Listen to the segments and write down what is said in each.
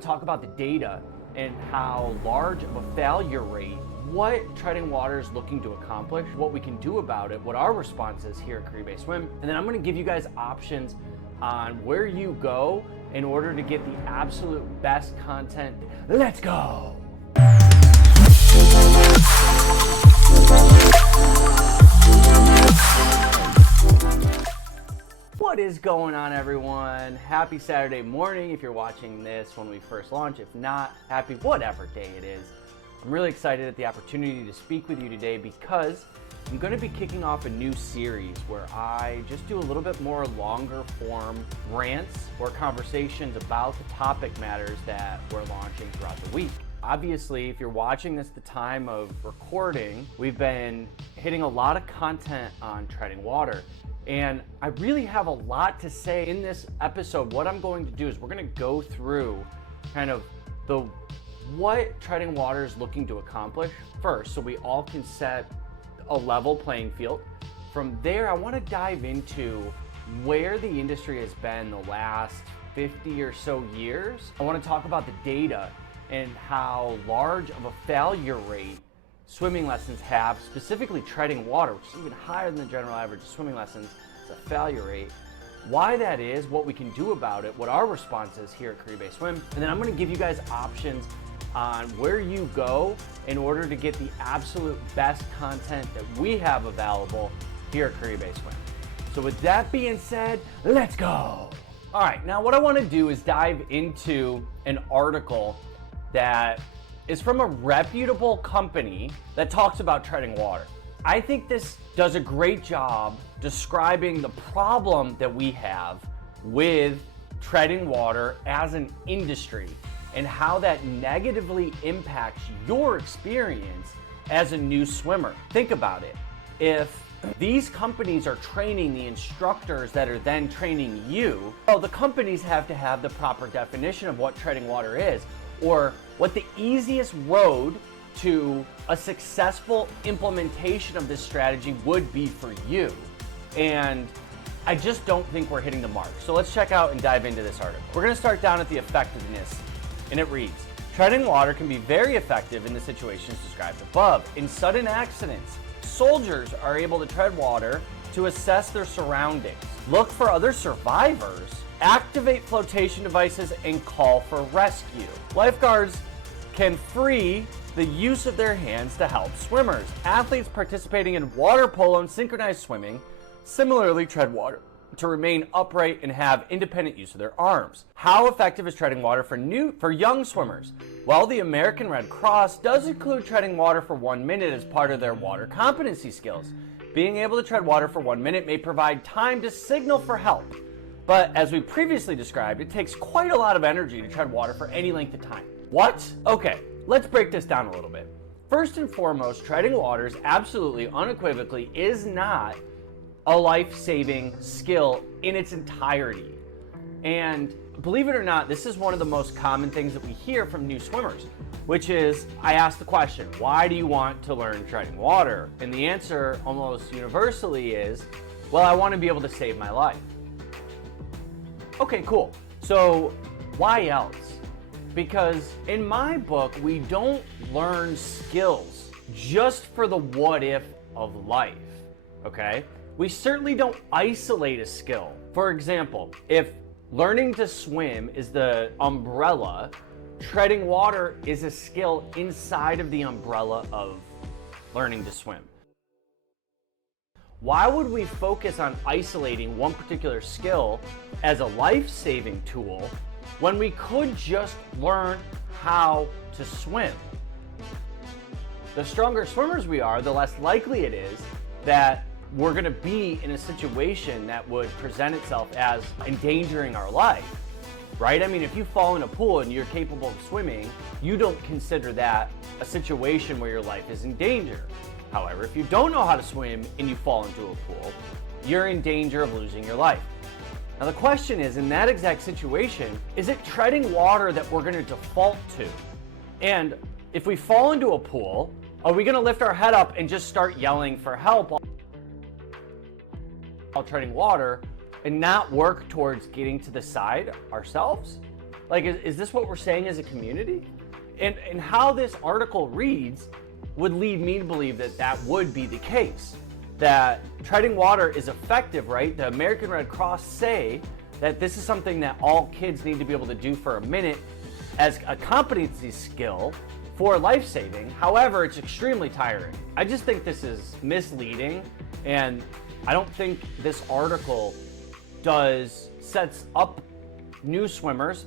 Talk about the data and how large of a failure rate, what treading water is looking to accomplish, what we can do about it, what our response is here at Caribe Swim, and then I'm going to give you guys options on where you go in order to get the absolute best content. Let's go! What is going on, everyone? Happy Saturday morning if you're watching this when we first launch. If not, happy whatever day it is. I'm really excited at the opportunity to speak with you today because I'm going to be kicking off a new series where I just do a little bit more longer form rants or conversations about the topic matters that we're launching throughout the week. Obviously, if you're watching this at the time of recording, we've been hitting a lot of content on treading water. And I really have a lot to say in this episode. What I'm going to do is we're going to go through kind of what treading water is looking to accomplish first, so we all can set a level playing field. From there, I want to dive into where the industry has been the last 50 or so years. I want to talk about the data and how large of a failure rate swimming lessons have, specifically treading water, which is even higher than the general average of swimming lessons. It's a failure rate. Why that is, what we can do about it, what our response is here at Caribe Swim, and then I'm going to give you guys options on where you go in order to get the absolute best content that we have available here at Caribe Swim. So with that being said, let's go! All right, now what I want to do is dive into an article that is from a reputable company that talks about treading water. I think this does a great job describing the problem that we have with treading water as an industry and how that negatively impacts your experience as a new swimmer. Think about it. If these companies are training the instructors that are then training you, well, the companies have to have the proper definition of what treading water is, or what the easiest road to a successful implementation of this strategy would be for you. And I just don't think we're hitting the mark. So let's check out and dive into this article. We're going to start down at the effectiveness, and it reads, treading water can be very effective in the situations described above. In sudden accidents, soldiers are able to tread water to assess their surroundings, look for other survivors, activate flotation devices, and call for rescue. Lifeguards can free the use of their hands to help swimmers. Athletes participating in water polo and synchronized swimming similarly tread water to remain upright and have independent use of their arms. How effective is treading water for young swimmers? Well, the American Red Cross does include treading water for 1 minute as part of their water competency skills. Being able to tread water for 1 minute may provide time to signal for help. But as we previously described, it takes quite a lot of energy to tread water for any length of time. What? Okay, let's break this down a little bit. First and foremost, treading water is absolutely, unequivocally, is not a life-saving skill in its entirety. And believe it or not, this is one of the most common things that we hear from new swimmers, which is, I ask the question, why do you want to learn treading water? And the answer almost universally is, well, I want to be able to save my life. Okay, cool. So why else? Because in my book, we don't learn skills just for the what if of life, okay? We certainly don't isolate a skill. For example, if learning to swim is the umbrella, treading water is a skill inside of the umbrella of learning to swim. Why would we focus on isolating one particular skill as a life-saving tool when we could just learn how to swim? The stronger swimmers we are, the less likely it is that we're going to be in a situation that would present itself as endangering our life, right? I mean, if you fall in a pool and you're capable of swimming, you don't consider that a situation where your life is in danger. However, if you don't know how to swim and you fall into a pool, you're in danger of losing your life. Now the question is, in that exact situation, is it treading water that we're going to default to? And if we fall into a pool, are we going to lift our head up and just start yelling for help while treading water and not work towards getting to the side ourselves? Like, is this what we're saying as a community? And how this article reads would lead me to believe that that would be the case. That treading water is effective, right? The American Red Cross say that this is something that all kids need to be able to do for a minute as a competency skill for life-saving. However, it's extremely tiring. I just think this is misleading, and I don't think this article sets up new swimmers,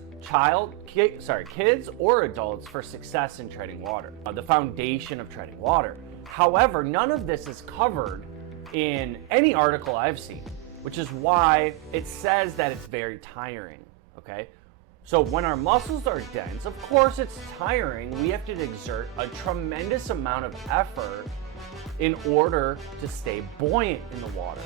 kids or adults for success in treading water, the foundation of treading water. However, none of this is covered in any article I've seen, which is why it says that it's very tiring, okay? So when our muscles are dense, of course it's tiring. We have to exert a tremendous amount of effort in order to stay buoyant in the water.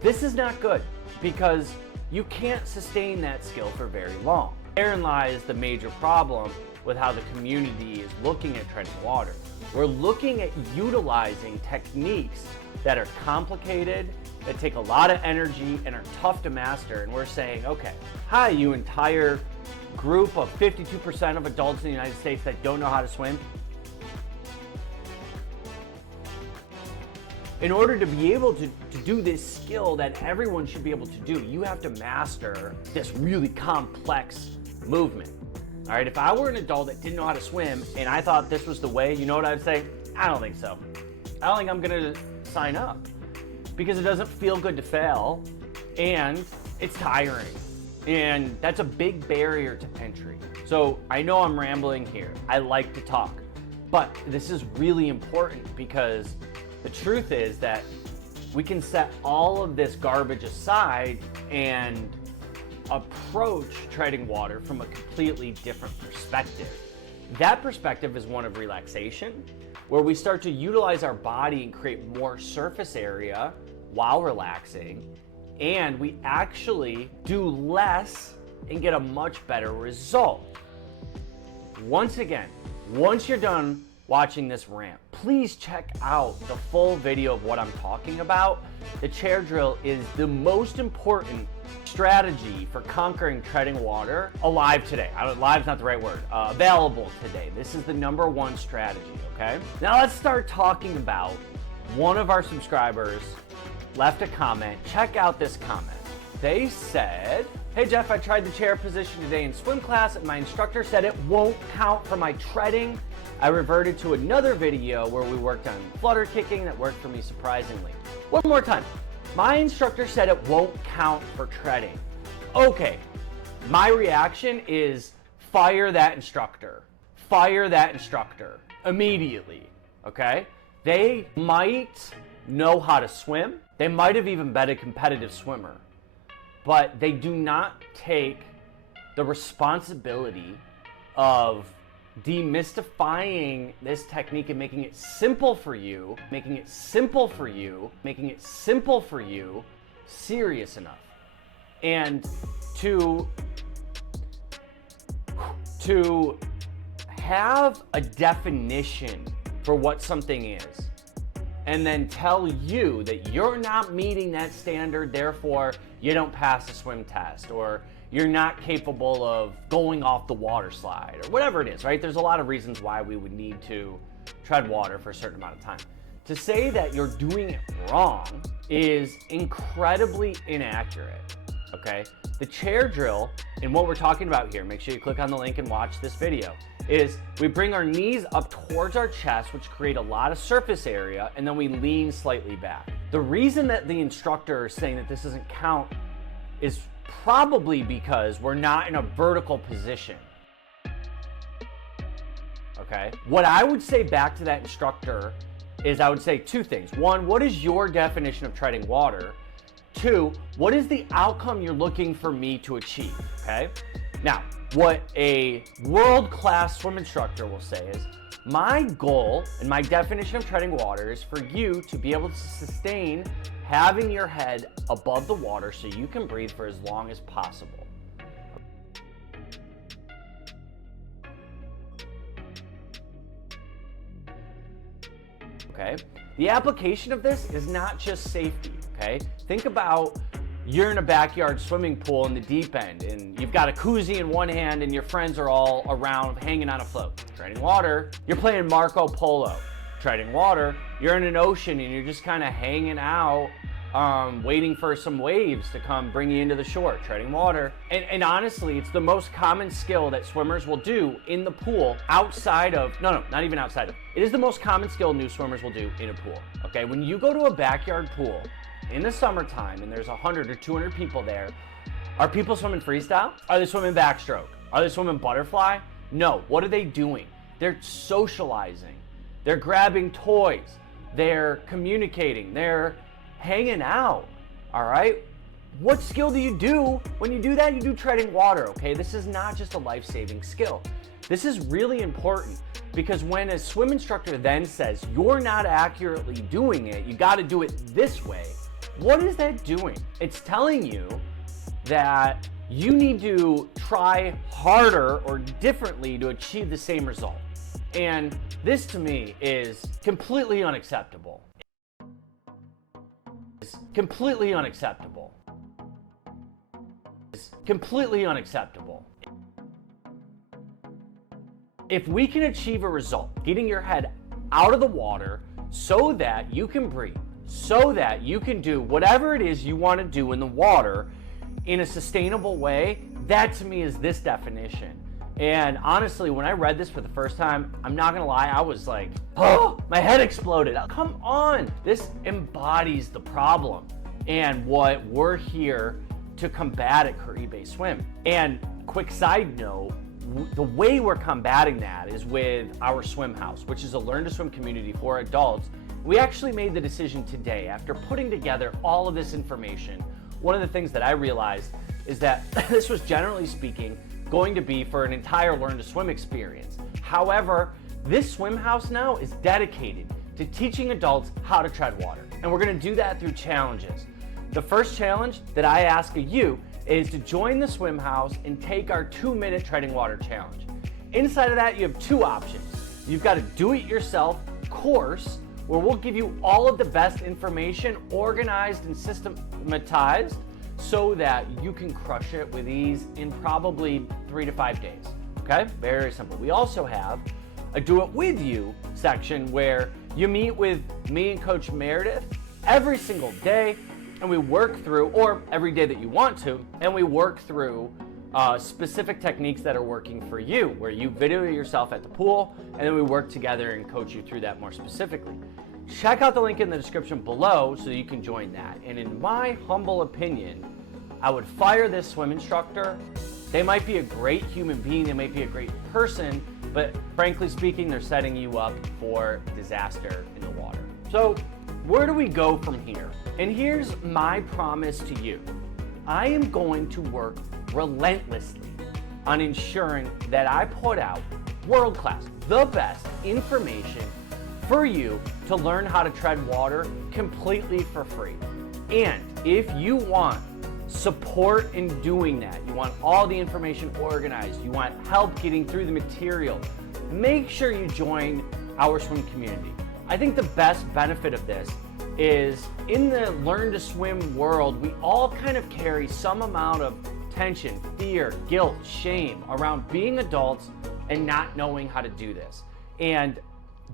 This is not good because you can't sustain that skill for very long. Therein lies the major problem with how the community is looking at treading water. We're looking at utilizing techniques that are complicated, that take a lot of energy and are tough to master, and we're saying, okay, hi, you entire group of 52% of adults in the United States that don't know how to swim. In order to be able to do this skill that everyone should be able to do, you have to master this really complex movement. All right, if I were an adult that didn't know how to swim and I thought this was the way, you know what I'd say? I don't think so. I don't think I'm gonna sign up because it doesn't feel good to fail and it's tiring. And that's a big barrier to entry. So I know I'm rambling here. I like to talk, but this is really important because the truth is that we can set all of this garbage aside and approach treading water from a completely different perspective. That perspective is one of relaxation, where we start to utilize our body and create more surface area while relaxing, and we actually do less and get a much better result. Once again, once you're done watching this rant, please check out the full video of what I'm talking about. The chair drill is the most important strategy for conquering treading water alive today. Alive's not the right word. Available today. This is the #1 strategy, okay? Now let's start talking about one of our subscribers left a comment. Check out this comment. They said, hey Jeff, I tried the chair position today in swim class and my instructor said it won't count for my treading. I reverted to another video where we worked on flutter kicking that worked for me surprisingly. One more time. My instructor said it won't count for treading. Okay, my reaction is fire that instructor. Fire that instructor immediately, okay? They might know how to swim. They might have even been a competitive swimmer, but they do not take the responsibility of demystifying this technique and making it simple for you, serious enough. And to have a definition for what something is and then tell you that you're not meeting that standard, therefore you don't pass the swim test, or you're not capable of going off the water slide, or whatever it is, right? There's a lot of reasons why we would need to tread water for a certain amount of time. To say that you're doing it wrong is incredibly inaccurate, okay? The chair drill, and what we're talking about here, make sure you click on the link and watch this video, is we bring our knees up towards our chest, which create a lot of surface area, and then we lean slightly back. The reason that the instructor is saying that this doesn't count is probably because we're not in a vertical position. Okay? What I would say back to that instructor is I would say two things. One, what is your definition of treading water? Two, what is the outcome you're looking for me to achieve? Okay? Now, what a world-class swim instructor will say is, my goal and my definition of treading water is for you to be able to sustain having your head above the water so you can breathe for as long as possible. Okay? The application of this is not just safety, okay? Think about you're in a backyard swimming pool in the deep end and you've got a koozie in one hand and your friends are all around hanging on a float. Treading water, you're playing Marco Polo. Treading water, you're in an ocean and you're just kind of hanging out, waiting for some waves to come bring you into the shore. Treading water. And honestly, it's the most common skill that swimmers will do in the pool outside of, not even outside of. It is the most common skill new swimmers will do in a pool, okay? When you go to a backyard pool in the summertime and there's 100 or 200 people there, are people swimming freestyle? Are they swimming backstroke? Are they swimming butterfly? No. What are they doing? They're socializing. They're grabbing toys. They're communicating. They're hanging out, all right? What skill do you do when you do that? You do treading water, okay? This is not just a life-saving skill. This is really important because when a swim instructor then says, you're not accurately doing it, you gotta do it this way, what is that doing? It's telling you that you need to try harder or differently to achieve the same result. And this to me is completely unacceptable. It's completely unacceptable. It's completely unacceptable. If we can achieve a result, getting your head out of the water so that you can breathe, so that you can do whatever it is you want to do in the water in a sustainable way, that to me is this definition. And honestly, when I read this for the first time, I'm not gonna lie, I was like, oh, my head exploded. Come on, this embodies the problem and what we're here to combat at Caribe Swim. And quick side note, the way we're combating that is with our swim house, which is a learn to swim community for adults. We actually made the decision today, after putting together all of this information, one of the things that I realized is that this was, generally speaking, going to be for an entire learn to swim experience. However, this swim house now is dedicated to teaching adults how to tread water. And we're gonna do that through challenges. The first challenge that I ask of you is to join the swim house and take our 2-minute treading water challenge. Inside of that, you have two options. You've got a do-it-yourself course where we'll give you all of the best information organized and systematized so that you can crush it with ease in probably 3 to 5 days, okay? Very simple. We also have a do it with you section where you meet with me and Coach Meredith every single day and we work through, or every day that you want to, and we work through specific techniques that are working for you, where you video yourself at the pool and then we work together and coach you through that more specifically. Check out the link in the description below so you can join that. And in my humble opinion, I would fire this swim instructor. They might be a great human being, they might be a great person, but frankly speaking, they're setting you up for disaster in the water. So where do we go from here? And here's my promise to you. I am going to work relentlessly on ensuring that I put out world-class, the best information for you to learn how to tread water completely for free. And if you want support in doing that, you want all the information organized, you want help getting through the material, make sure you join our swim community. I think the best benefit of this is in the learn to swim world, we all kind of carry some amount of tension, fear, guilt, shame around being adults and not knowing how to do this. And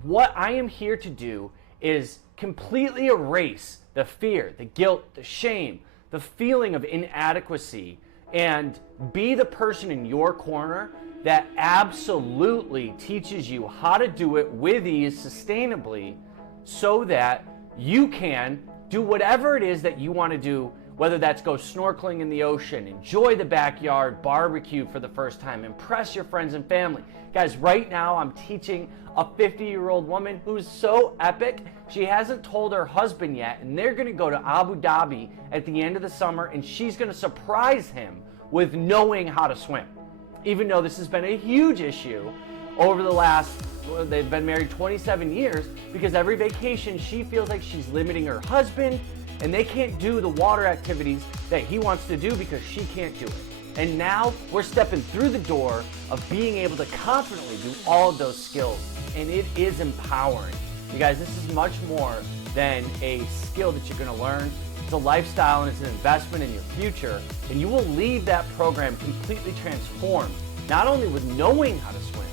what I am here to do is completely erase the fear, the guilt, the shame, the feeling of inadequacy, and be the person in your corner that absolutely teaches you how to do it with ease, sustainably, so that you can do whatever it is that you want to do, whether that's go snorkeling in the ocean, enjoy the backyard barbecue for the first time, impress your friends and family. Guys, right now I'm teaching a 50-year-old woman who's so epic, she hasn't told her husband yet, and they're gonna go to Abu Dhabi at the end of the summer, and she's gonna surprise him with knowing how to swim. Even though this has been a huge issue over the last, they've been married 27 years, because every vacation she feels like she's limiting her husband, and they can't do the water activities that he wants to do because she can't do it. And now we're stepping through the door of being able to confidently do all of those skills, and it is empowering. You guys, this is much more than a skill that you're gonna learn. It's a lifestyle and it's an investment in your future, and you will leave that program completely transformed, not only with knowing how to swim,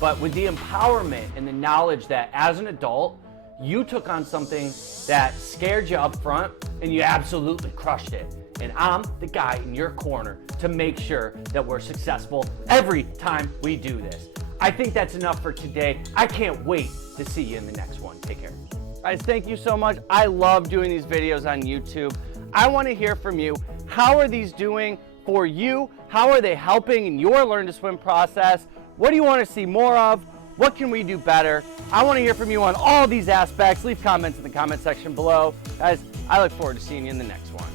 but with the empowerment and the knowledge that as an adult, you took on something that scared you up front and you absolutely crushed it. And I'm the guy in your corner to make sure that we're successful every time we do this. I think that's enough for today. I can't wait to see you in the next one. Take care. Guys, thank you so much. I love doing these videos on YouTube. I want to hear from you. How are these doing for you? How are they helping in your learn to swim process? What do you want to see more of? What can we do better? I want to hear from you on all these aspects. Leave comments in the comment section below. Guys, I look forward to seeing you in the next one.